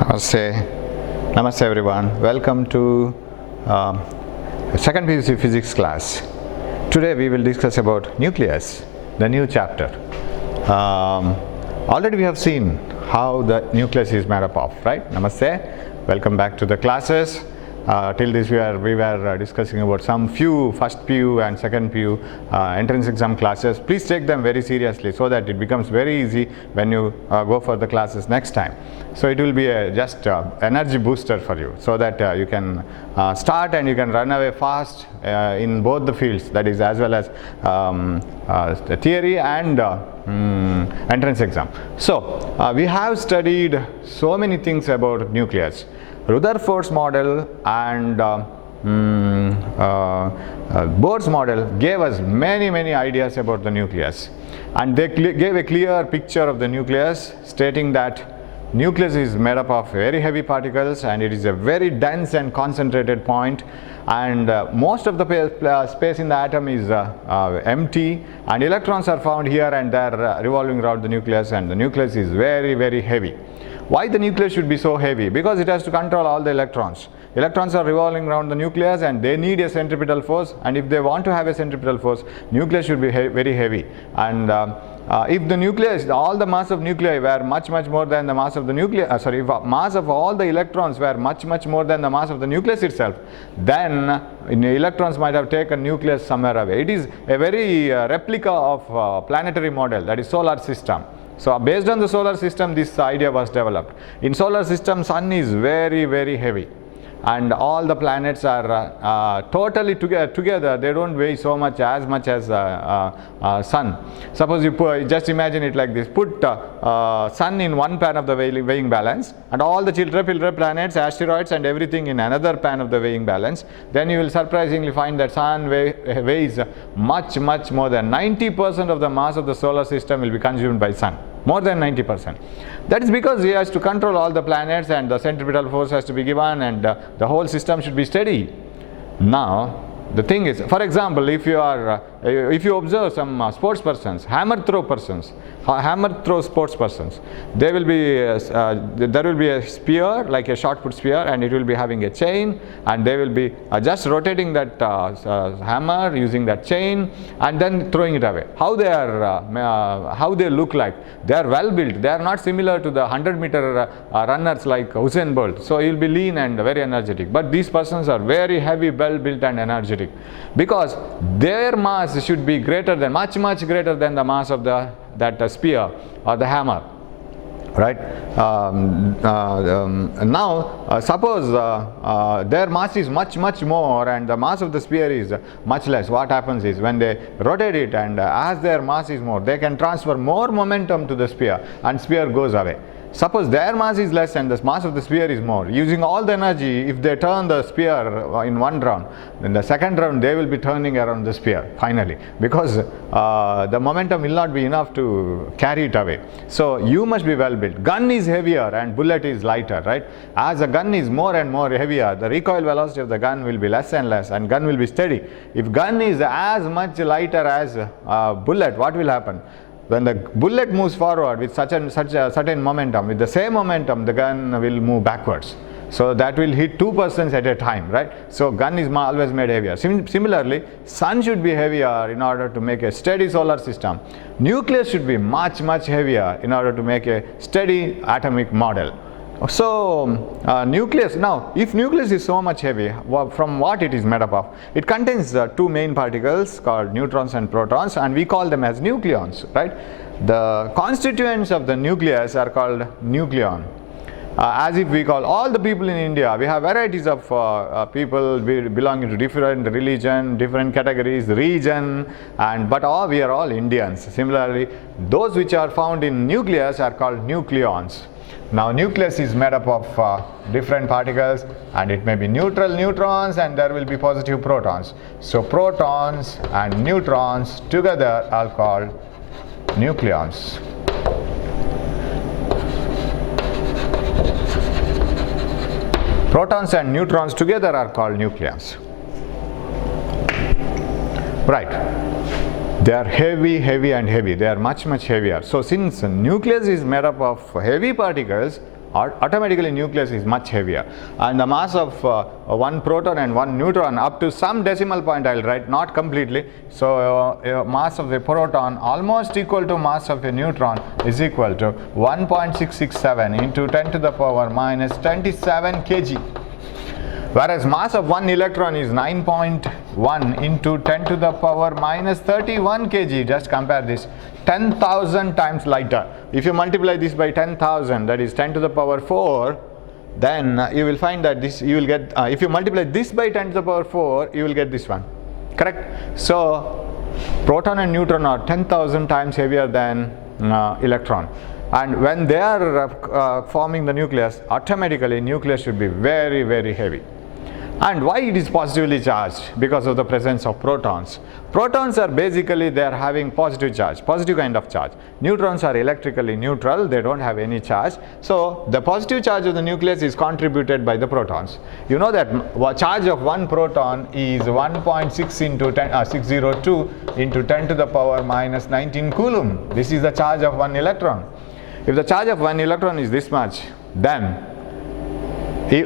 Namaste. Namaste everyone. Welcome to second PUC physics class. Today we will discuss about nucleus, the new chapter. Already we have seen how the nucleus is made up of, right? Namaste. Welcome back to the classes. Till this we were discussing about some few first PU and second PU entrance exam classes. Please take them very seriously so that it becomes very easy when you go for the classes next time. So it will be just energy booster for you, so that you can start and you can run away fast in both the fields, that is as well as the theory and entrance exam. So we have studied so many things about nucleus. Rutherford's model and Bohr's model gave us many ideas about the nucleus, and they gave a clear picture of the nucleus, stating that nucleus is made up of very heavy particles and it is a very dense and concentrated point, and most of the space in the atom is empty, and electrons are found here and there revolving around the nucleus, and the nucleus is very heavy. Why the nucleus should be so heavy? Because it has to control all the electrons. Electrons are revolving around the nucleus and they need a centripetal force, and if they want to have a centripetal force, nucleus should be very heavy. And if the nucleus, all the mass of nuclei were much more than the mass of the nucleus, if mass of all the electrons were much more than the mass of the nucleus itself, then electrons might have taken nucleus somewhere away. It is a very replica of planetary model, that is solar system. So based on the solar system, this idea was developed. In solar system, sun is very heavy, and all the planets are totally together. They don't weigh as much as sun. Suppose you just imagine it like this: put sun in one pan of the weighing balance, and all the triple planets, asteroids and everything in another pan of the weighing balance. Then you will surprisingly find that sun weighs much more than 90% of the mass of the solar system will be consumed by sun. More than 90%. That is because he has to control all the planets, and the centripetal force has to be given, and the whole system should be steady. Now the thing is, for example, if you observe some sports persons, hammer throw sports persons, there will be a spear, like a shot put spear, and it will be having a chain, and they will be just rotating that hammer using that chain and then throwing it away. How they look like? They are well built. They are not similar to the 100-meter runners like Usain Bolt. So he will be lean and very energetic. But these persons are very heavy, well built and energetic, because their mass should be much greater than the mass of that spear or the hammer, right? Now suppose their mass is much more and the mass of the spear is much less. What happens is, when they rotate it, and as their mass is more, they can transfer more momentum to the spear, and spear goes away. Suppose their mass is less and the mass of the sphere is more. Using all the energy, if they turn the sphere in one round, then the second round they will be turning around the sphere finally, because the momentum will not be enough to carry it away. So you must be well built. Gun is heavier and bullet is lighter, right? As the gun is more and more heavier, the recoil velocity of the gun will be less and less, and gun will be steady. If gun is as much lighter as bullet, what will happen? When the bullet moves forward with such a certain momentum, with the same momentum, the gun will move backwards. So that will hit two persons at a time, right? So gun is always made heavier. Similarly, sun should be heavier in order to make a steady solar system. Nucleus should be much heavier in order to make a steady atomic model. So nucleus, now if nucleus is so much heavy, from what it is made up of? It contains two main particles called neutrons and protons, and we call them as nucleons, right? The constituents of the nucleus are called nucleon. As if we call all the people in India, we have varieties of people belonging to different religion, different categories, region, but we are all Indians. Similarly, those which are found in nucleus are called nucleons. Now nucleus is made up of different particles, and it may be neutral neutrons and there will be positive protons. So protons and neutrons together are called nucleons. Protons and neutrons together are called nucleons. Right. They are heavy and heavy. They are much heavier. So since nucleus is made up of heavy particles, automatically nucleus is much heavier, and the mass of one proton and one neutron up to some decimal point I will write, not completely. So mass of a proton almost equal to mass of a neutron is equal to 1.667 into 10 to the power minus 27 kg. Whereas mass of one electron is 9.1 into 10 to the power minus 31 kg. Just compare this, 10,000 times lighter. If you multiply this by 10,000, that is 10 to the power 4, then you will find that this, you will get, if you multiply this by 10 to the power 4, you will get this one, correct? So proton and neutron are 10,000 times heavier than electron. And when they are forming the nucleus, automatically nucleus should be very, very heavy. And why it is positively charged? Because of the presence of protons. Protons are basically, they are having positive charge, positive kind of charge. Neutrons are electrically neutral, they don't have any charge. So the positive charge of the nucleus is contributed by the protons. You know that charge of one proton is 1.6 into 602 into 10 to the power minus 19 coulomb. This is the charge of one electron. If the charge of one electron is this much, then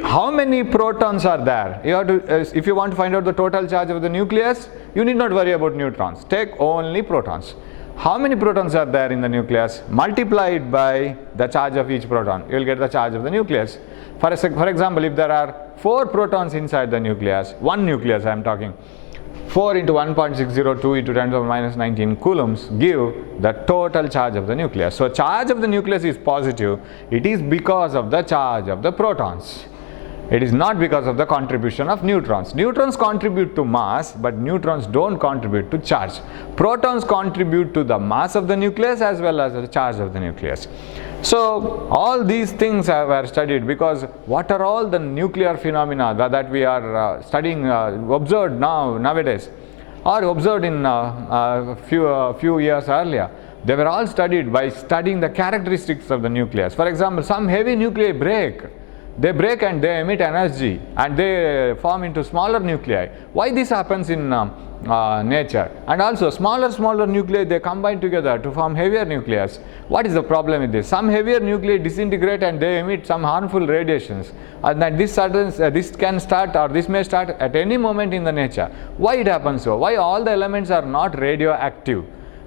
how many protons are there? You have to, if you want to find out the total charge of the nucleus, you need not worry about neutrons. Take only protons. How many protons are there in the nucleus? Multiplied by the charge of each proton, you will get the charge of the nucleus. For example, if there are 4 protons inside the nucleus, one nucleus I am talking, 4 into 1.602 into 10 to the minus 19 coulombs give the total charge of the nucleus. So charge of the nucleus is positive. It is because of the charge of the protons. It is not because of the contribution of neutrons. Neutrons contribute to mass, but neutrons don't contribute to charge. Protons contribute to the mass of the nucleus as well as the charge of the nucleus. So all these things were studied because what are all the nuclear phenomena that we are studying, observed nowadays, or observed in a few years earlier. They were all studied by studying the characteristics of the nucleus. For example, some heavy nuclei break. They break and they emit energy and they form into smaller nuclei. Why this happens in nature? And also smaller nuclei, they combine together to form heavier nucleus. What is the problem with this? Some heavier nuclei disintegrate and they emit some harmful radiations, and that this can start, or this may start at any moment in the nature. Why it happens so? Why all the elements are not radioactive?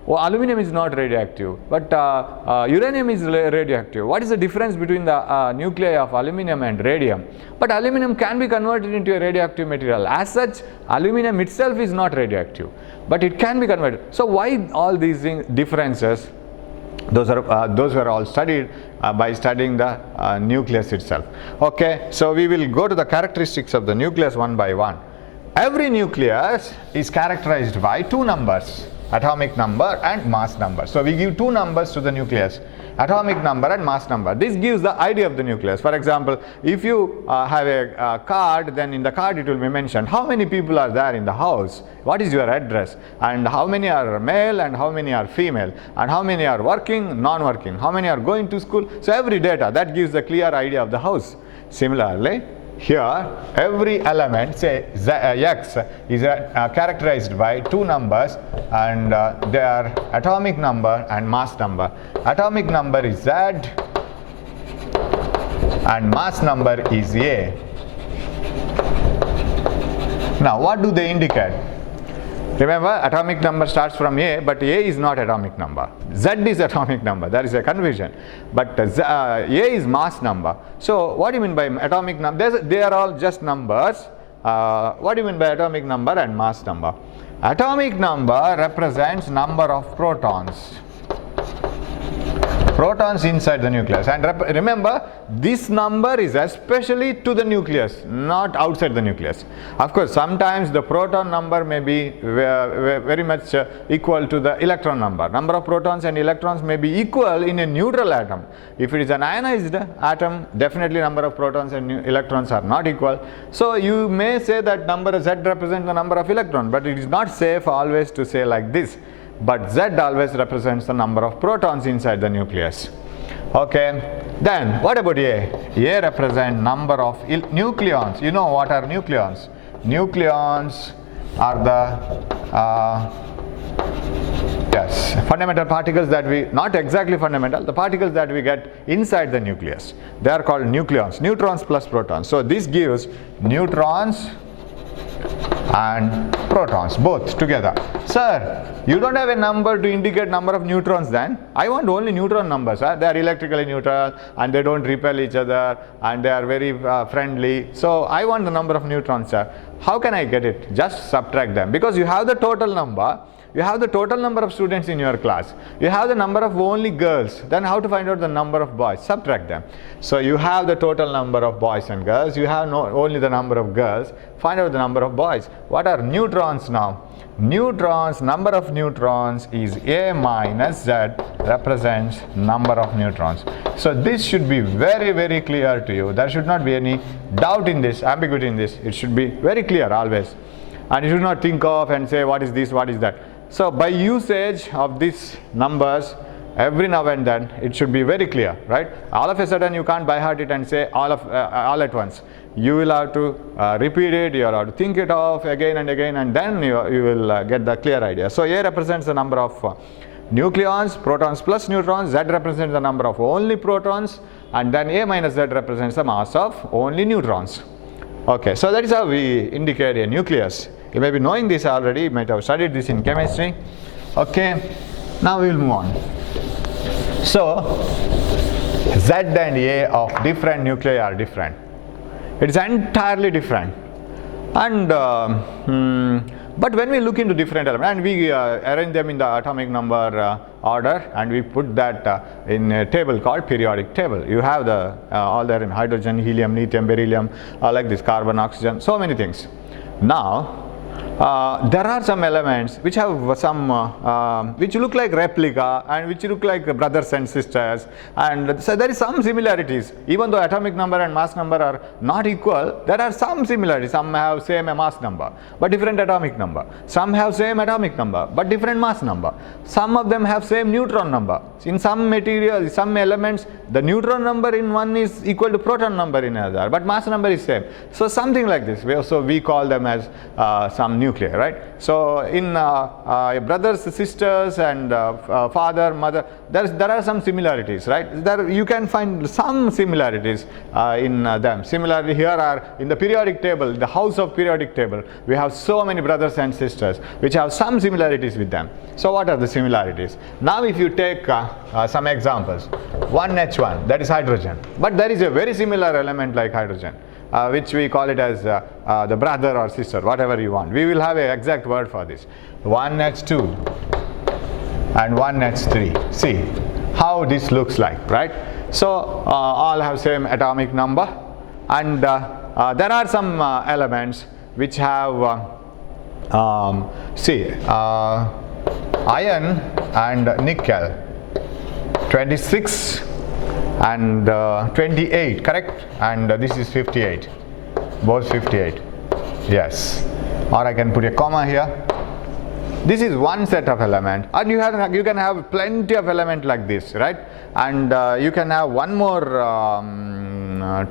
Well, aluminum is not radioactive, but uranium is radioactive. What is the difference between the nuclei of aluminum and radium? But aluminum can be converted into a radioactive material. As such, aluminum itself is not radioactive, but it can be converted. So why all these differences? Those were all studied by studying the nucleus itself. Okay, so we will go to the characteristics of the nucleus one by one. Every nucleus is characterized by 2 numbers. Atomic number and mass number. So we give 2 numbers to the nucleus, atomic number and mass number. This gives the idea of the nucleus. For example, if you have a card, then in the card it will be mentioned how many people are there in the house, what is your address, and how many are male and how many are female, and how many are working, non-working, how many are going to school. So every data that gives a clear idea of the house. Similarly, here every element, say X, is characterized by 2 numbers, and they are atomic number and mass number. Atomic number is Z and mass number is A. Now what do they indicate? Remember, atomic number starts from A, but A is not atomic number. Z is atomic number. There is a confusion. But A is mass number. So what do you mean by atomic number? They are all just numbers. What do you mean by atomic number and mass number? Atomic number represents number of protons. Protons inside the nucleus, and remember, this number is especially to the nucleus, not outside the nucleus. Of course, sometimes the proton number may be very much equal to the electron number. Number of protons and electrons may be equal in a neutral atom. If it is an ionized atom, definitely number of protons and electrons are not equal. So you may say that number Z represents the number of electrons, but it is not safe always to say like this. But Z always represents the number of protons inside the nucleus. Okay, then what about A? A represents number of nucleons. You know what are nucleons? Nucleons are the Yes, fundamental particles that we, not exactly fundamental, the particles that we get inside the nucleus. They are called nucleons, neutrons plus protons. So this gives neutrons and protons both together. Sir, you don't have a number to indicate number of neutrons then? I want only neutron numbers. They are electrically neutral and they don't repel each other and they are very friendly. So I want the number of neutrons, sir. How can I get it? Just subtract them, because you have the total number. You have the total number of students in your class. You have the number of only girls. Then how to find out the number of boys? Subtract them. So you have the total number of boys and girls. You have only the number of girls. Find out the number of boys. What are neutrons now? Neutrons, number of neutrons is A minus Z represents number of neutrons. So this should be very, very clear to you. There should not be any doubt in this, ambiguity in this. It should be very clear always. And you should not think of and say what is this, what is that. So by usage of these numbers every now and then, it should be very clear, right? All of a sudden you can't by heart it and say all at once. You will have to repeat it, you will have to think it of again and again, and then you will get the clear idea. So A represents the number of nucleons, protons plus neutrons, Z represents the number of only protons, and then A minus Z represents the mass of only neutrons. Okay, so that is how we indicate a nucleus. You may be knowing this already, you might have studied this in chemistry. Okay, now we will move on. So, Z and A of different nuclei are different. It is entirely different. And but when we look into different elements and we arrange them in the atomic number order, and we put that in a table called periodic table. You have the all there in hydrogen, helium, lithium, beryllium, like this, carbon, oxygen, so many things. Now there are some elements which have some which look like replica and which look like brothers and sisters, and so there is some similarities. Even though atomic number and mass number are not equal, there are some similarities. Some have same mass number but different atomic number. Some have same atomic number but different mass number. Some of them have same neutron number. In some materials, some elements, the neutron number in one is equal to proton number in another, but mass number is same. So something like this. So we call them as some nuclei, right? So in brothers, sisters, and father, mother, there are some similarities, right? There you can find some similarities in them. Similarly, here are in the periodic table, the house of periodic table, we have so many brothers and sisters which have some similarities with them. So what are the similarities? Now if you take some examples, 1H1, that is hydrogen, but there is a very similar element like hydrogen, which we call it as the brother or sister, whatever you want. We will have an exact word for this. 1H2 and 1H3. See how this looks like, right? So all have same atomic number, and there are some elements which have iron and nickel, 26 and 28, correct? And this is 58, both 58. Yes, or I can put a comma here. This is one set of element, and you can have plenty of element like this, right? And you can have one more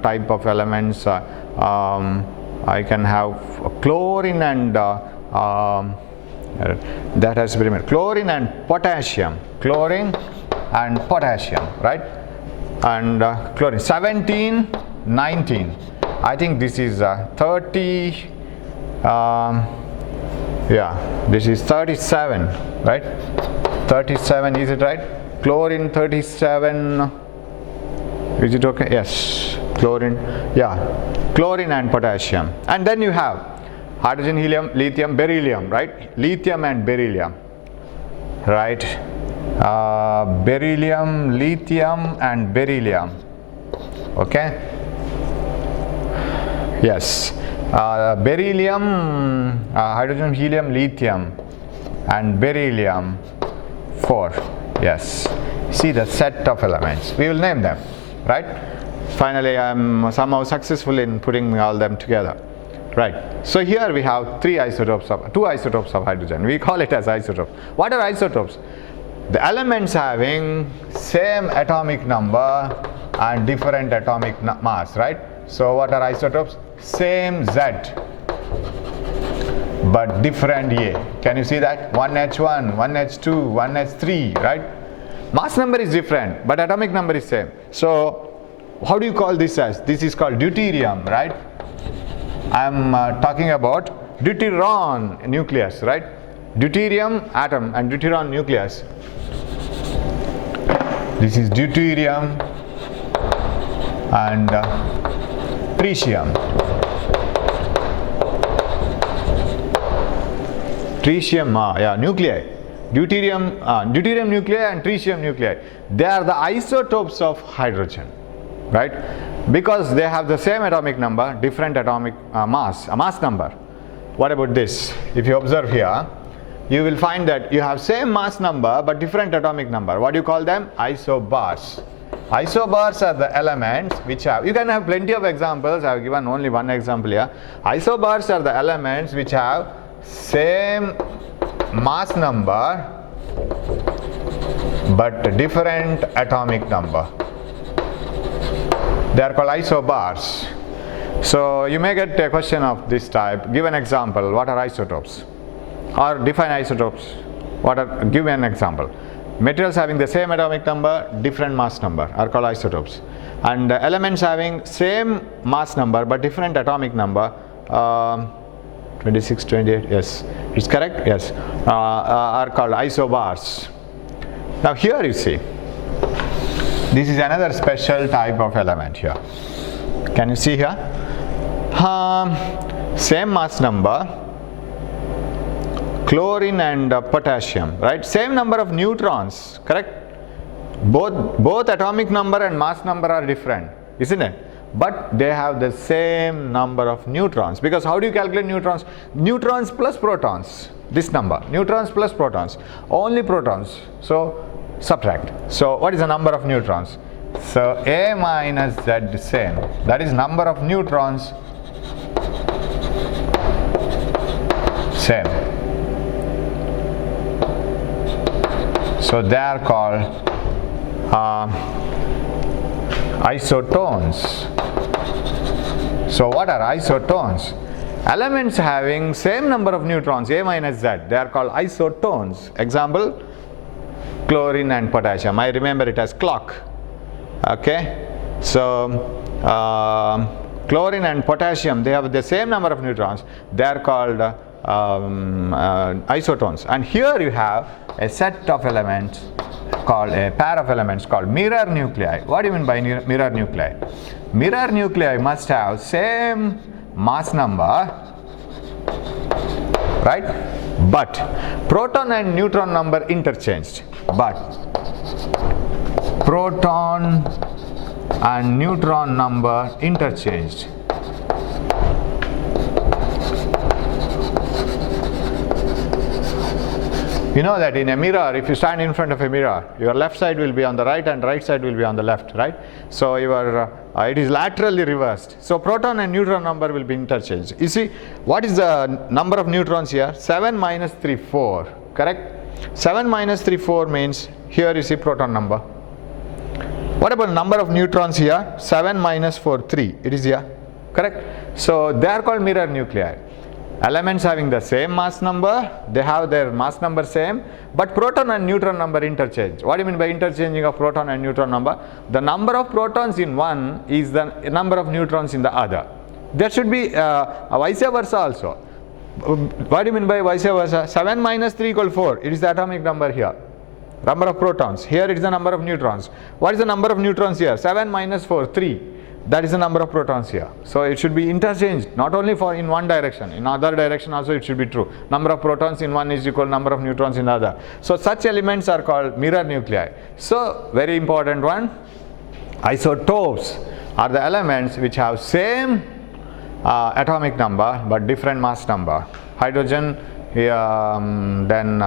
type of elements. I can have chlorine and that has to be remembered. Chlorine and potassium. Chlorine and potassium, right? And chlorine 17, 19. I think this is 30. Yeah, this is 37, right? 37, is it right? Chlorine 37. Is it okay? Yes, chlorine. Yeah, chlorine and potassium. And then you have hydrogen, helium, lithium, beryllium, right? Lithium and beryllium, right? Beryllium, lithium, and beryllium. Okay. Yes. Beryllium, hydrogen, helium, lithium, and beryllium 4. Yes. See the set of elements. We will name them, right? Finally, I am somehow successful in putting all them together, right? So here we have two isotopes of hydrogen. We call it as isotopes. What are isotopes? The elements having same atomic number and different atomic mass, right? So what are isotopes? Same Z. but different A. Can you see that? 1H1, 1H2, 1H3, right? Mass number is different, but atomic number is same. So how do you call this as? This is called deuterium, right? I'm talking about deuteron nucleus, right? Deuterium atom and deuteron nucleus. This is deuterium and tritium. Tritium, yeah, nuclei. Deuterium nuclei and tritium nuclei. They are the isotopes of hydrogen, right? Because they have the same atomic number, different atomic mass number. What about this? If you observe here, you will find that you have same mass number but different atomic number. What do you call them? Isobars. Isobars are the elements which have, you can have plenty of examples, I have given only one example here. Isobars are the elements which have same mass number but different atomic number. They are called isobars. So you may get a question of this type. Give an example. What are isotopes? Or define isotopes. Give me an example. Materials having the same atomic number, different mass number are called isotopes. And elements having same mass number but different atomic number, 26, 28, yes, it's correct, yes, are called isobars. Now here you see, this is another special type of element here. Can you see here? Same mass number, chlorine and potassium, right? Same number of neutrons, correct? Both atomic number and mass number are different, isn't it? But they have the same number of neutrons. Because how do you calculate neutrons? Neutrons plus protons, this number, neutrons plus protons, only protons, so subtract. So what is the number of neutrons? So A minus Z same, that is number of neutrons same. So they are called isotones. So what are isotones? Elements having same number of neutrons, A minus Z, they are called isotones. Example, chlorine and potassium. I remember it as clock. Okay, so chlorine and potassium, they have the same number of neutrons. They are called isotones. And here you have a set of elements called a pair of elements called mirror nuclei. What do you mean by mirror nuclei? Mirror nuclei must have same mass number, right? But proton and neutron number interchanged. But proton and neutron number interchanged. You know that in a mirror, if you stand in front of a mirror, your left side will be on the right and right side will be on the left, right? So it is laterally reversed. So proton and neutron number will be interchanged. You see, what is the number of neutrons here? 7 minus 3, 4, correct? 7 minus 3, 4 means here you see proton number. What about number of neutrons here? 7 minus 4, 3, it is here, correct? So they are called mirror nuclei. Elements having the same mass number, they have their mass number same, but proton and neutron number interchange. What do you mean by interchanging of proton and neutron number? The number of protons in one is the number of neutrons in the other. There should be vice versa also. What do you mean by vice versa? 7 minus 3 equal 4, it is the atomic number here. Number of protons, here it is the number of neutrons. What is the number of neutrons here? 7 minus 4, 3. That is the number of protons here. So it should be interchanged, not only for in one direction, in other direction also it should be true. Number of protons in one is equal to number of neutrons in the other. So such elements are called mirror nuclei. So very important one, isotopes are the elements which have same atomic number but different mass number. Hydrogen, then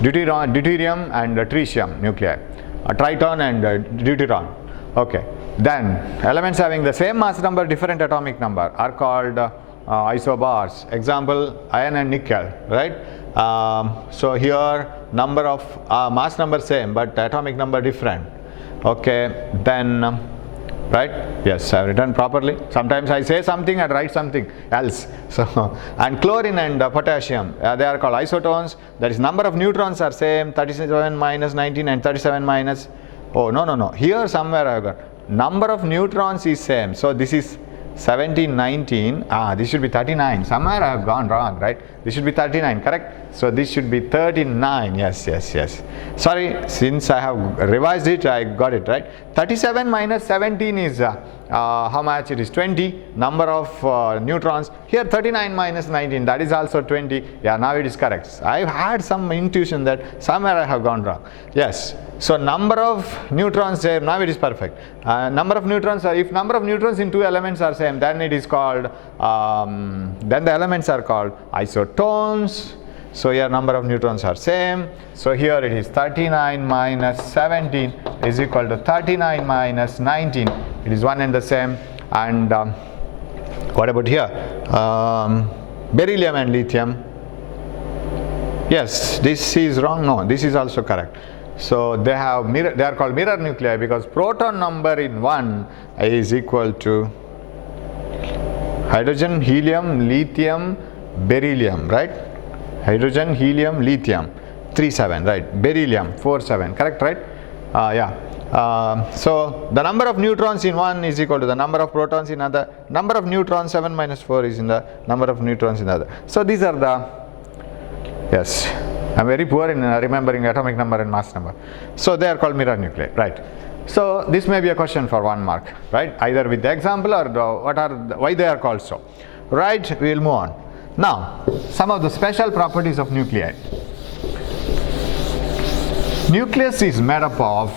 deuterium and tritium nuclei, triton and deuteron. Okay. Then elements having the same mass number, different atomic number are called isobars. Example, iron and nickel, right? So here number of mass number same but atomic number different. Okay. Then right? Yes, I have written properly. Sometimes I say something and write something else. So, and chlorine and potassium, they are called isotones. That is, number of neutrons are same, 37 minus 19 and 37 minus, oh no, here somewhere I have got, number of neutrons is same. So this is 17, 19, this should be 39. Somewhere I have gone wrong, right? This should be 39, correct? So this should be 39, yes. Sorry, since I have revised it, I got it, right? 37 minus 17 is, how much it is? 20, number of neutrons. Here 39 minus 19, that is also 20. Yeah, now it is correct. I had some intuition that somewhere I have gone wrong. Yes. So number of neutrons there, now it is perfect. Number of neutrons, if number of neutrons in two elements are same, then it is called, then the elements are called isotones. So here number of neutrons are same. So here it is 39 minus 17 is equal to 39 minus 19. It is one and the same. And what about here? Beryllium and lithium. Yes, this is wrong. No, this is also correct. So they have they are called mirror nuclei because proton number in one is equal to hydrogen, helium, lithium, beryllium, right? Hydrogen, helium, lithium, 3 7, right? Beryllium 4 7, correct, right? So the number of neutrons in one is equal to the number of protons in other. Number of neutrons 7 minus 4 is in the number of neutrons in the other. So these are the, yes, I am very poor in remembering atomic number and mass number. So they are called mirror nuclei, right? So this may be a question for 1 mark, right? Either with the example or why they are called so, right? We will move on. Now, some of the special properties of nuclei. Nucleus is made up of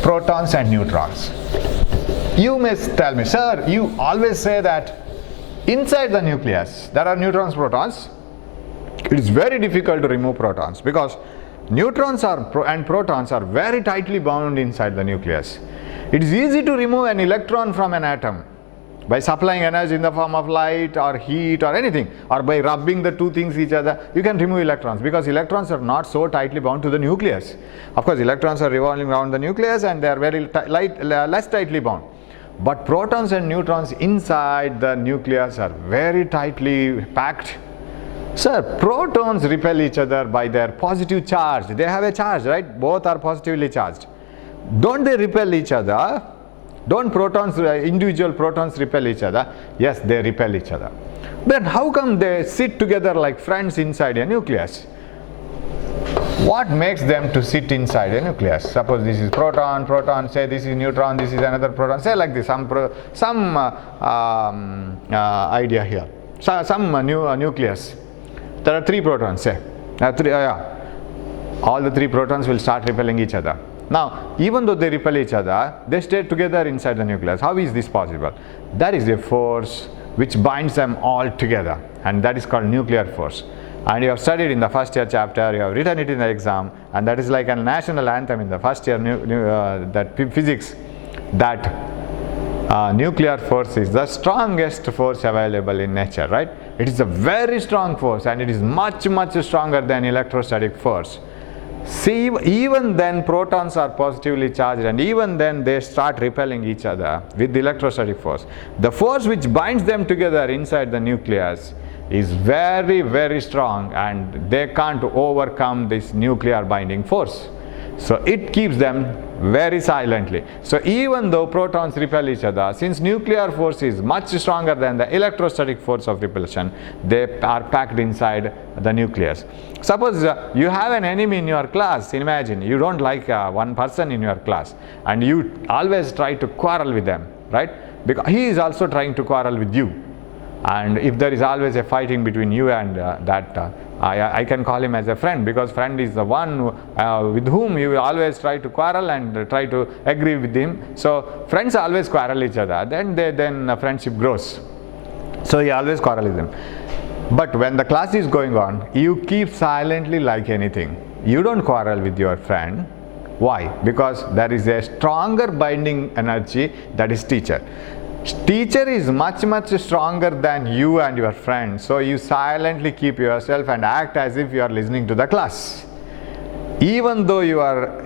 protons and neutrons. You may tell me, sir, you always say that inside the nucleus there are neutrons, protons. It is very difficult to remove protons because neutrons and protons are very tightly bound inside the nucleus. It is easy to remove an electron from an atom by supplying energy in the form of light or heat or anything, or by rubbing the two things each other. You can remove electrons because electrons are not so tightly bound to the nucleus. Of course, electrons are revolving around the nucleus and they are very less tightly bound. But protons and neutrons inside the nucleus are very tightly packed. Sir, protons repel each other by their positive charge. They have a charge, right? Both are positively charged. Don't they repel each other? Don't protons, individual protons repel each other? Yes, they repel each other. Then how come they sit together like friends inside a nucleus? What makes them to sit inside a nucleus? Suppose this is proton, say this is neutron, this is another proton, say like this, some idea here. Some nucleus. There are 3 protons, say. All the 3 protons will start repelling each other. Now, even though they repel each other, they stay together inside the nucleus. How is this possible? That is a force which binds them all together, and that is called nuclear force. And you have studied in the first year chapter, you have written it in the exam, and that is like a national anthem in the first year physics, that nuclear force is the strongest force available in nature, right? It is a very strong force and it is much stronger than electrostatic force. See, even then protons are positively charged and even then they start repelling each other with the electrostatic force. The force which binds them together inside the nucleus is very strong and they can't overcome this nuclear binding force. So it keeps them very silently. So even though protons repel each other, since nuclear force is much stronger than the electrostatic force of repulsion, they are packed inside the nucleus. Suppose you have an enemy in your class. Imagine you don't like one person in your class and you always try to quarrel with them, right? Because he is also trying to quarrel with you. And if there is always a fighting between you and I can call him as a friend, because friend is the one with whom you will always try to quarrel and try to agree with him. So friends always quarrel each other, then friendship grows. So you always quarrel with them. But when the class is going on, you keep silently like anything. You don't quarrel with your friend. Why? Because there is a stronger binding energy, that is teacher. Teacher is much stronger than you and your friend, so you silently keep yourself and act as if you are listening to the class. Even though you are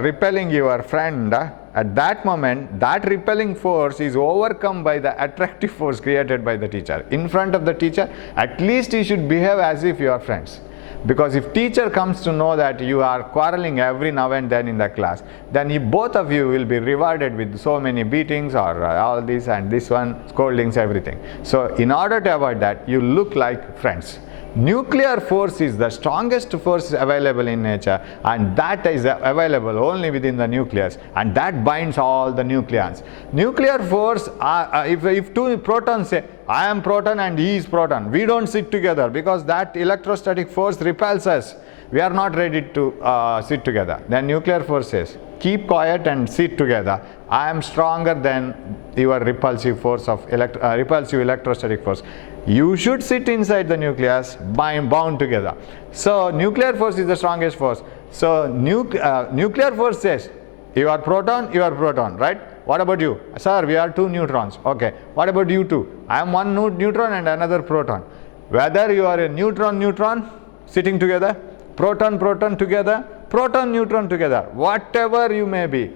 repelling your friend, at that moment, that repelling force is overcome by the attractive force created by the teacher. In front of the teacher, at least you should behave as if you are friends. Because if teacher comes to know that you are quarreling every now and then in the class, then both of you will be rewarded with so many beatings or all this and this one, scoldings, everything. So in order to avoid that, you look like friends. Nuclear force is the strongest force available in nature, and that is available only within the nucleus, and that binds all the nucleons. Nuclear force, if two protons say, I am proton and he is proton, we don't sit together because that electrostatic force repels us. We are not ready to sit together. Then nuclear force says, keep quiet and sit together. I am stronger than your repulsive force of repulsive electrostatic force. You should sit inside the nucleus, bound together. So nuclear force is the strongest force. So nuclear force says, you are proton, right? What about you? Sir, we are two neutrons. Okay. What about you two? I am one neutron and another proton. Whether you are a neutron sitting together, proton together, proton neutron together, whatever you may be,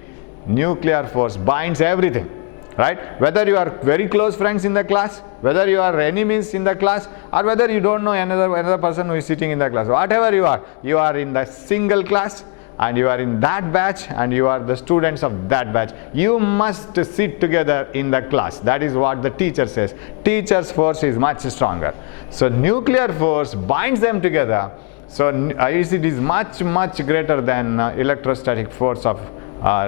nuclear force binds everything. Right? Whether you are very close friends in the class, whether you are enemies in the class, or whether you don't know another person who is sitting in the class, whatever you are in the single class and you are in that batch and you are the students of that batch. You must sit together in the class. That is what the teacher says. Teacher's force is much stronger. So nuclear force binds them together. So it is much greater than electrostatic force of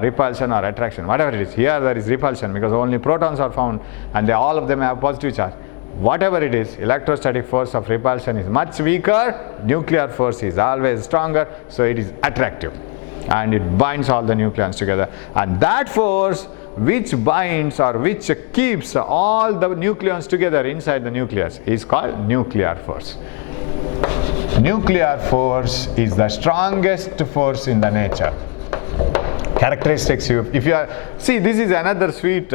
repulsion or attraction, whatever it is. Here there is repulsion because only protons are found and all of them have positive charge. Whatever it is, electrostatic force of repulsion is much weaker, nuclear force is always stronger, so it is attractive and it binds all the nucleons together. And that force which binds or which keeps all the nucleons together inside the nucleus is called nuclear force. Nuclear force is the strongest force in the nature. Characteristics, if you are, see, this is another sweet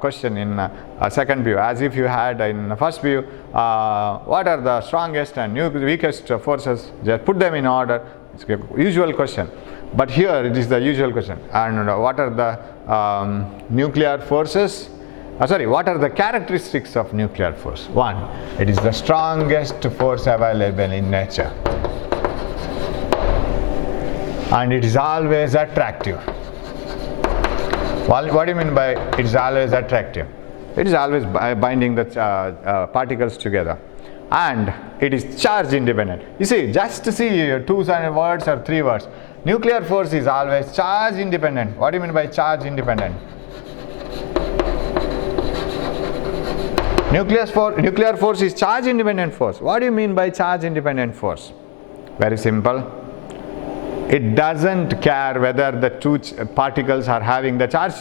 question in second view, as if you had in first view, what are the strongest and weakest forces, just put them in order. It's a usual question, but here it is the usual question. And what are the nuclear forces, what are the characteristics of nuclear force? One, it is the strongest force available in nature, and it is always attractive. What do you mean by it is always attractive? It is always binding the particles together, and it is charge independent. You see, just to see 2 words or 3 words. Nuclear force is always charge independent. What do you mean by charge independent? Nuclear force is charge independent force. What do you mean by charge independent force? Very simple. It doesn't care whether the two particles are having the charge,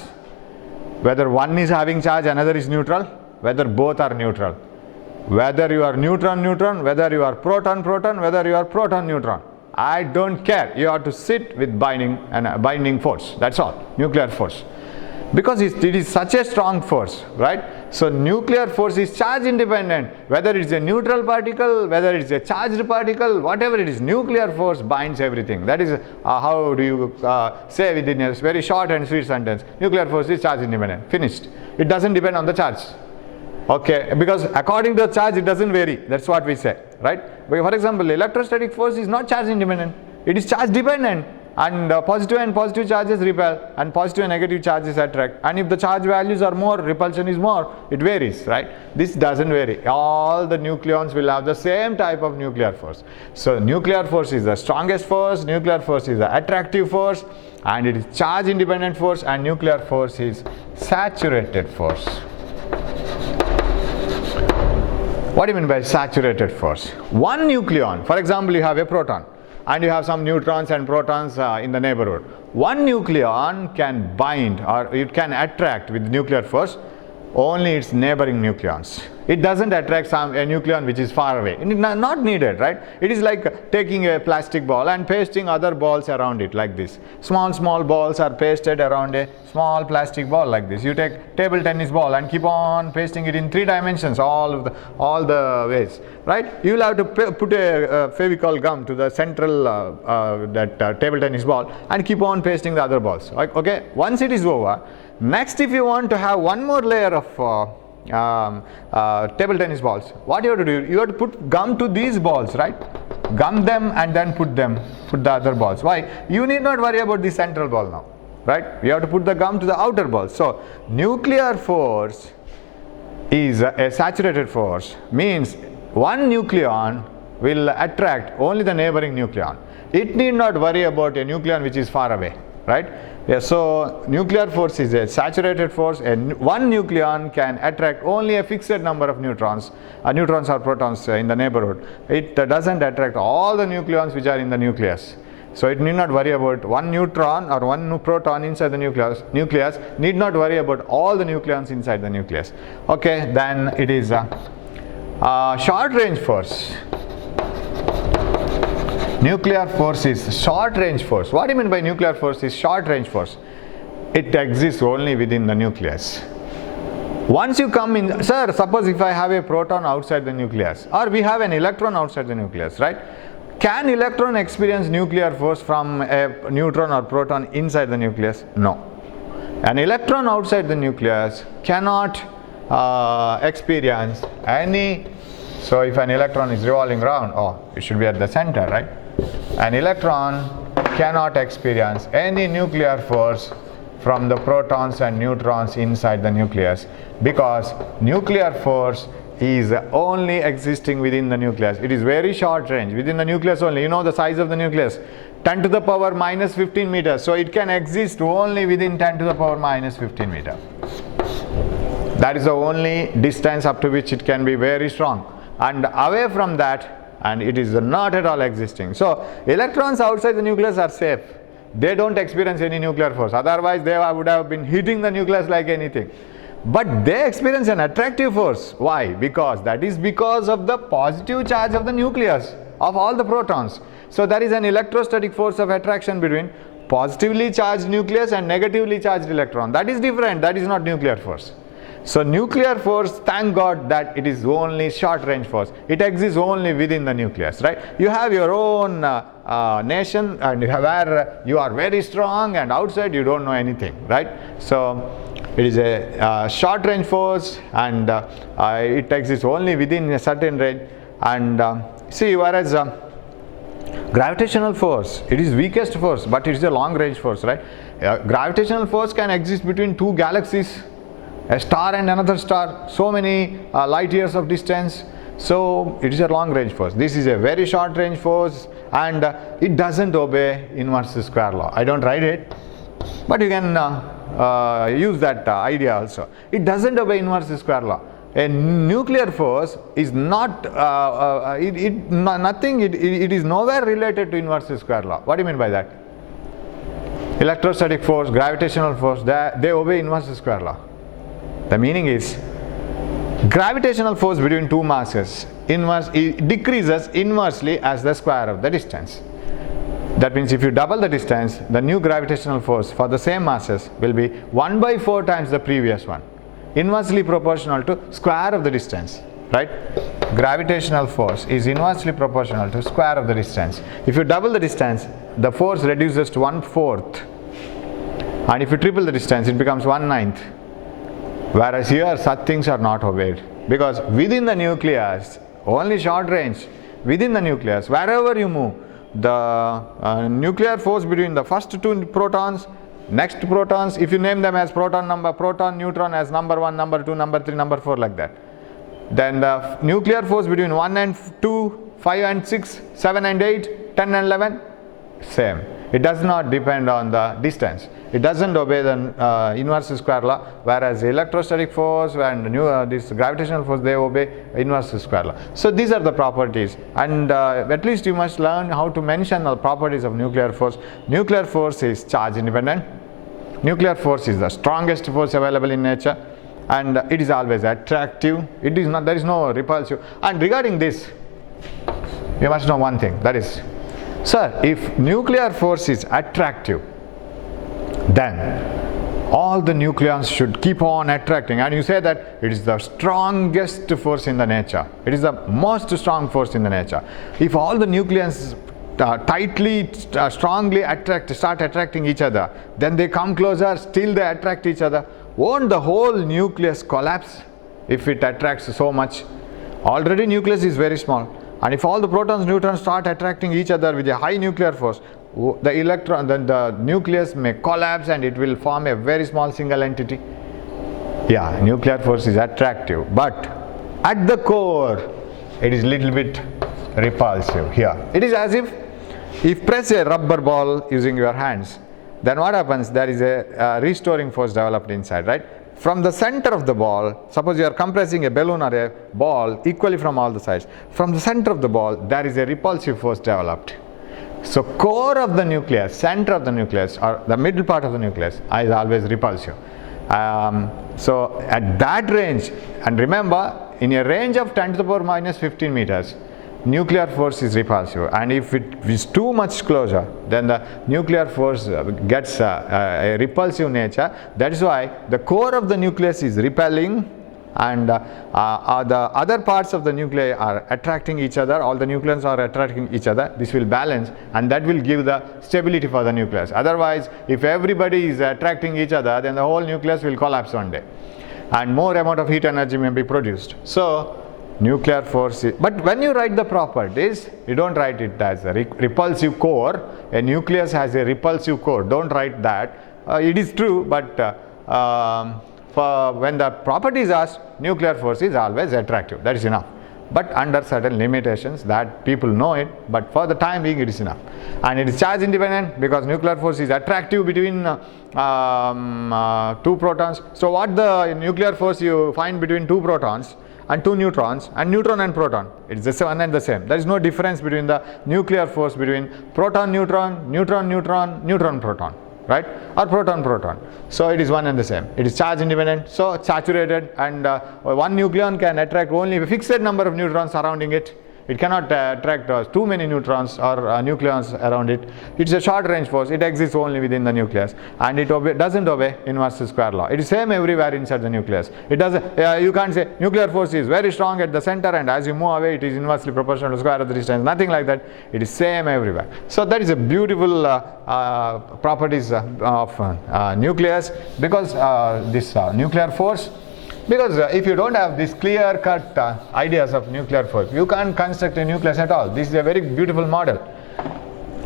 whether one is having charge, another is neutral, whether both are neutral, whether you are neutron, whether you are proton, whether you are proton, neutron. I don't care. You have to sit with binding force. That's all. Nuclear force. Because it is such a strong force, right? So nuclear force is charge independent. Whether it is a neutral particle, whether it is a charged particle, whatever it is, nuclear force binds everything. That is how do you say within a very short and sweet sentence, nuclear force is charge independent. Finished. It doesn't depend on the charge. Okay, because according to the charge it doesn't vary. That's what we say, right? For example, electrostatic force is not charge independent. It is charge dependent. And positive charges repel and positive and negative charges attract, and if the charge values are more, repulsion is more, it varies, right? This doesn't vary. All the nucleons will have the same type of nuclear force. So nuclear force is the strongest force, nuclear force is the attractive force, and it is charge independent force, and nuclear force is saturated force. What do you mean by saturated force? One nucleon, for example, you have a proton and you have some neutrons and protons in the neighborhood. One nucleon can bind or it can attract with nuclear force only its neighboring nucleons. It doesn't attract a nucleon which is far away. It is not needed, right? It is like taking a plastic ball and pasting other balls around it like this. Small balls are pasted around a small plastic ball like this. You take table tennis ball and keep on pasting it in 3 dimensions all the ways, right? You will have to put a Fevicol gum to the central table tennis ball and keep on pasting the other balls. Okay, once it is over, next if you want to have one more layer of table tennis balls, what you have to do, you have to put gum to these balls, right? Gum them and then put the other balls. Why? You need not worry about the central ball now, right? You have to put the gum to the outer balls. So nuclear force is a saturated force, means one nucleon will attract only the neighboring nucleon. It need not worry about a nucleon which is far away, right? Yeah, so nuclear force is a saturated force, and one nucleon can attract only a fixed number of neutrons or protons in the neighborhood. It doesn't attract all the nucleons which are in the nucleus. So it need not worry about one neutron or one proton inside the nucleus need not worry about all the nucleons inside the nucleus. Okay, then it is a short range force. Nuclear force is short range force. What do you mean by nuclear force is short range force? It exists only within the nucleus. Once you come in, sir, suppose if I have a proton outside the nucleus, or we have an electron outside the nucleus, right? Can electron experience nuclear force from a neutron or proton inside the nucleus? No. An electron outside the nucleus cannot experience any. So if an electron is revolving around, it should be at the center, right? An electron cannot experience any nuclear force from the protons and neutrons inside the nucleus, because nuclear force is only existing within the nucleus. It is very short range, within the nucleus only. You know the size of the nucleus, 10 to the power minus 15 meters. So it can exist only within 10 to the power minus 15 meter. That is the only distance up to which it can be very strong. And away from that, and it is not at all existing. So electrons outside the nucleus are safe. They don't experience any nuclear force. Otherwise they would have been hitting the nucleus like anything. But they experience an attractive force. Why? Because of the positive charge of the nucleus of all the protons. So there is an electrostatic force of attraction between positively charged nucleus and negatively charged electron. That is different. That is not nuclear force. So nuclear force, thank God that it is only short range force. It exists only within the nucleus, right? You have your own nation, and where you are very strong, and outside you don't know anything, right? So it is a short range force, and it exists only within a certain range. And see, whereas gravitational force, it is weakest force, but it is a long range force, right? Gravitational force can exist between two galaxies, a star and another star, so many light years of distance. So it is a long range force. This is a very short range force, and it doesn't obey inverse square law. I don't write it, but you can use that idea also. It doesn't obey inverse square law. A nuclear force is not nothing. It is nowhere related to inverse square law. What do you mean by that? Electrostatic force, gravitational force, they obey inverse square law. The meaning is, gravitational force between two masses decreases inversely as the square of the distance. That means if you double the distance, the new gravitational force for the same masses will be 1/4 times the previous one, inversely proportional to square of the distance, right? Gravitational force is inversely proportional to square of the distance. If you double the distance, the force reduces to 1/4, and if you triple the distance, it becomes 1/9. Whereas here such things are not obeyed, because within the nucleus, only short range, within the nucleus, wherever you move, the nuclear force between the first two protons, next protons, if you name them as proton, neutron as number 1, number 2, number 3, number 4, like that. Then the nuclear force between 1 and 2, 5 and 6, 7 and 8, 10 and 11, same. It does not depend on the distance. It doesn't obey the inverse square law, whereas electrostatic force and this gravitational force, they obey inverse square law. So these are the properties, and at least you must learn how to mention the properties of nuclear force. Nuclear force is charge independent. Nuclear force is the strongest force available in nature. and it is always attractive. It is not, there is no repulsive. And regarding this, you must know one thing, that is, sir, if nuclear force is attractive, then all the nucleons should keep on attracting, and you say that it is the strongest force in the nature. It is the most strong force in the nature. If all the nucleons tightly, strongly start attracting each other, then they come closer, still they attract each other. Won't the whole nucleus collapse if it attracts so much? Already nucleus is very small, and if all the protons, neutrons start attracting each other with a high nuclear force, the electron, then the nucleus may collapse and it will form a very small single entity. Yeah, nuclear force is attractive, but at the core it is little bit repulsive. Here it is as if press a rubber ball using your hands, then what happens? There is a restoring force developed inside, right? From the center of the ball, suppose you are compressing a balloon or a ball equally from all the sides, from the center of the ball there is a repulsive force developed. So core of the nucleus, center of the nucleus, or the middle part of the nucleus is always repulsive. So at that range, and remember, in a range of 10 to the power minus 15 meters, nuclear force is repulsive, and if it is too much closer, then the nuclear force gets a repulsive nature. That is why the core of the nucleus is repelling, and the other parts of the nuclei are attracting each other. All the nucleons are attracting each other. This will balance, and that will give the stability for the nucleus. Otherwise, if everybody is attracting each other, then the whole nucleus will collapse one day, and more amount of heat energy may be produced. So nuclear force is, but when you write the properties, you don't write it as a repulsive core. A nucleus has a repulsive core. Don't write that. It is true, but when the properties asked, nuclear force is always attractive. That is enough. But under certain limitations that people know it, but for the time being it is enough. And it is charge independent because nuclear force is attractive between two protons. So what the nuclear force you find between two protons and two neutrons, and neutron and proton, it is the one and the same. There is no difference between the nuclear force between proton neutron, neutron neutron, neutron proton, right, or proton proton. So it is one and the same. It is charge independent, so saturated, and one nucleon can attract only a fixed number of neutrons surrounding it. It cannot attract too many neutrons or nucleons around it. It is a short range force. It exists only within the nucleus, and it doesn't obey inverse square law. It is same everywhere inside the nucleus. It doesn't. You can't say nuclear force is very strong at the center, and as you move away, it is inversely proportional to square of the distance. Nothing like that. It is same everywhere. So that is a beautiful properties of nucleus, because this nuclear force. Because if you don't have these clear-cut ideas of nuclear force, you can't construct a nucleus at all. This is a very beautiful model.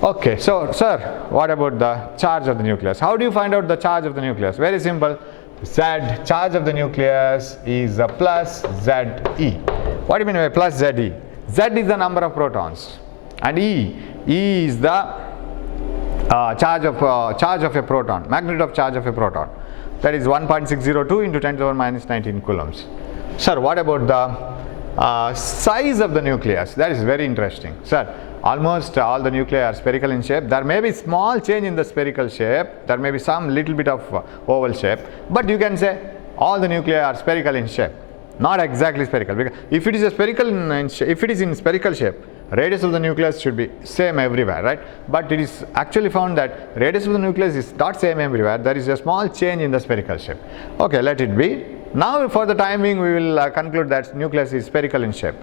Okay, so sir, what about the charge of the nucleus? How do you find out the charge of the nucleus? Very simple. Z, charge of the nucleus is plus Ze. What do you mean by plus Ze? Z is the number of protons, and E is the charge of a proton, magnitude of charge of a proton. That is 1.602 into 10 to the power minus 19 coulombs. Sir, what about the size of the nucleus? That is very interesting. Sir, almost all the nuclei are spherical in shape. There may be small change in the spherical shape. There may be some little bit of oval shape. But you can say all the nuclei are spherical in shape. Not exactly spherical. Because if it is a spherical if it is in spherical shape, radius of the nucleus should be same everywhere, right? But it is actually found that radius of the nucleus is not same everywhere. There is a small change in the spherical shape. Okay, let it be. Now for the time being we will conclude that nucleus is spherical in shape.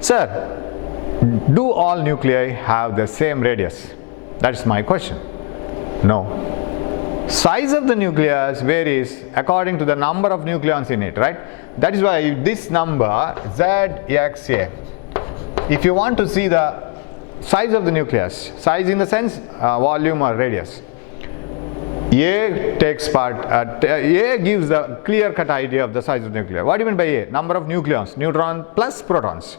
Sir, do all nuclei have the same radius? That is my question. No. Size of the nucleus varies according to the number of nucleons in it, right? That is why this number ZXA, if you want to see the size of the nucleus, size in the sense volume or radius, A takes part, A gives the clear-cut idea of the size of the nucleus. What do you mean by A? Number of nucleons, neutron plus protons.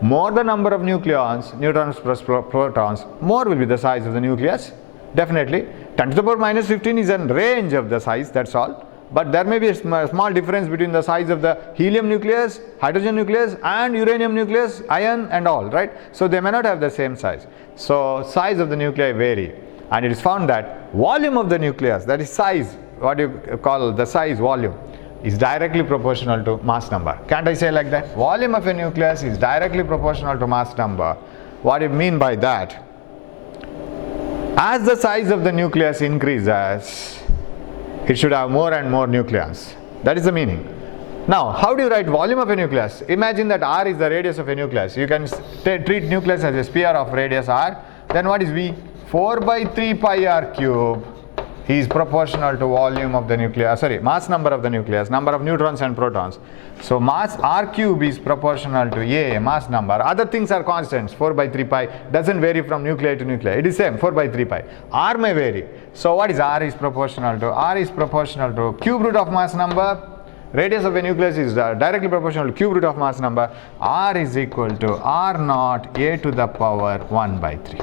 More the number of nucleons, neutrons plus protons, more will be the size of the nucleus. Definitely. 10 to the power minus 15 is a range of the size, that's all. But there may be a small difference between the size of the helium nucleus, hydrogen nucleus, and uranium nucleus, iron and all, right? So they may not have the same size. So size of the nuclei vary. And it is found that volume of the nucleus, that is size, what you call the size volume, is directly proportional to mass number. Can't I say like that? Volume of a nucleus is directly proportional to mass number. What do you mean by that? As the size of the nucleus increases, it should have more and more nucleons. That is the meaning. Now, how do you write volume of a nucleus? Imagine that r is the radius of a nucleus. You can treat nucleus as a sphere of radius r. Then what is V? 4 by 3 pi r cube is proportional to volume of the nucleus, mass number of the nucleus, number of neutrons and protons. So mass r cube is proportional to A, mass number. Other things are constants. 4 by 3 pi doesn't vary from nuclei to nuclei. It is same, 4 by 3 pi. R may vary. So what is R is proportional to? R is proportional to cube root of mass number. Radius of a nucleus is directly proportional to cube root of mass number. R is equal to R naught A to the power 1 by 3.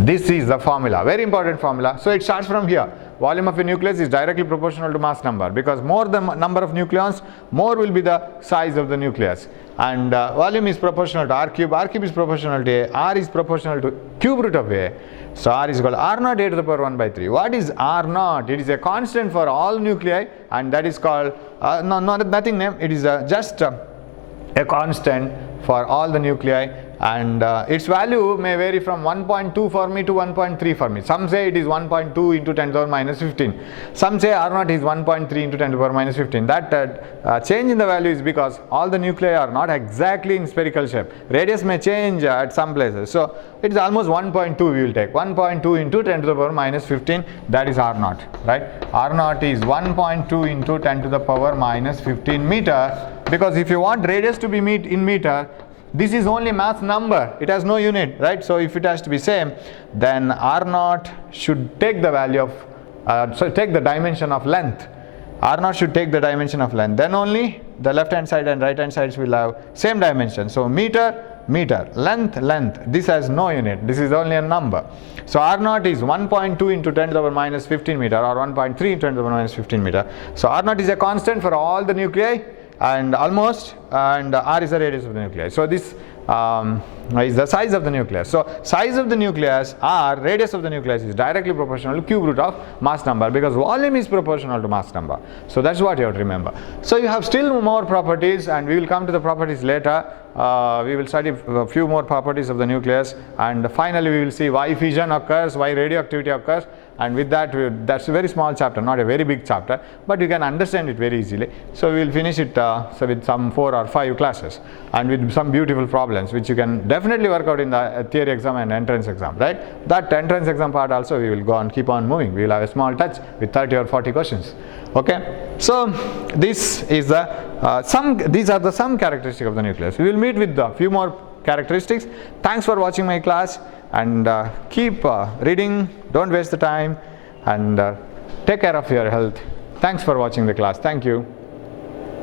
This is the formula, very important formula. So it starts from here. Volume of a nucleus is directly proportional to mass number, because more the number of nucleons, more will be the size of the nucleus. And volume is proportional to r cube is proportional to A, R is proportional to cube root of A. So R is equal to R naught A to the power 1 by 3. What is R naught? It is a constant for all nuclei, and that is called, nothing name, it is just a constant for all the nuclei, and its value may vary from 1.2 Fermi to 1.3 Fermi. Some say it is 1.2 into 10 to the power minus 15. Some say R naught is 1.3 into 10 to the power minus 15. That change in the value is because all the nuclei are not exactly in spherical shape. Radius may change at some places. So it is almost 1.2 we will take. 1.2 into 10 to the power minus 15, that is R naught, right? R naught is 1.2 into 10 to the power minus 15 meter, because if you want radius to be in meter, this is only mass number, it has no unit, right? So if it has to be same, then R naught should take the value of, take the dimension of length. R naught should take the dimension of length. Then only the left hand side and right hand sides will have same dimension. So meter, meter, length, length. This has no unit, this is only a number. So R naught is 1.2 into 10 to the power minus 15 meter, or 1.3 into 10 to the power minus 15 meter. So R naught is a constant for all the nuclei, and almost, and R is the radius of the nucleus. So this is the size of the nucleus. So size of the nucleus, R, radius of the nucleus, is directly proportional to cube root of mass number, because volume is proportional to mass number. So that's what you have to remember. So you have still more properties, and we will come to the properties later. We will study a few more properties of the nucleus, and finally we will see why fission occurs, why radioactivity occurs. And with that, that's a very small chapter, not a very big chapter, but you can understand it very easily. So we will finish it with some 4 or 5 classes, and with some beautiful problems which you can definitely work out in the theory exam and entrance exam, right? That entrance exam part also we will go on, keep on moving. We will have a small touch with 30 or 40 questions. Okay, so this is the these are the some characteristics of the nucleus. We will meet with a few more characteristics. Thanks for watching my class, and keep reading, don't waste the time, and take care of your health. Thanks for watching the class. Thank you.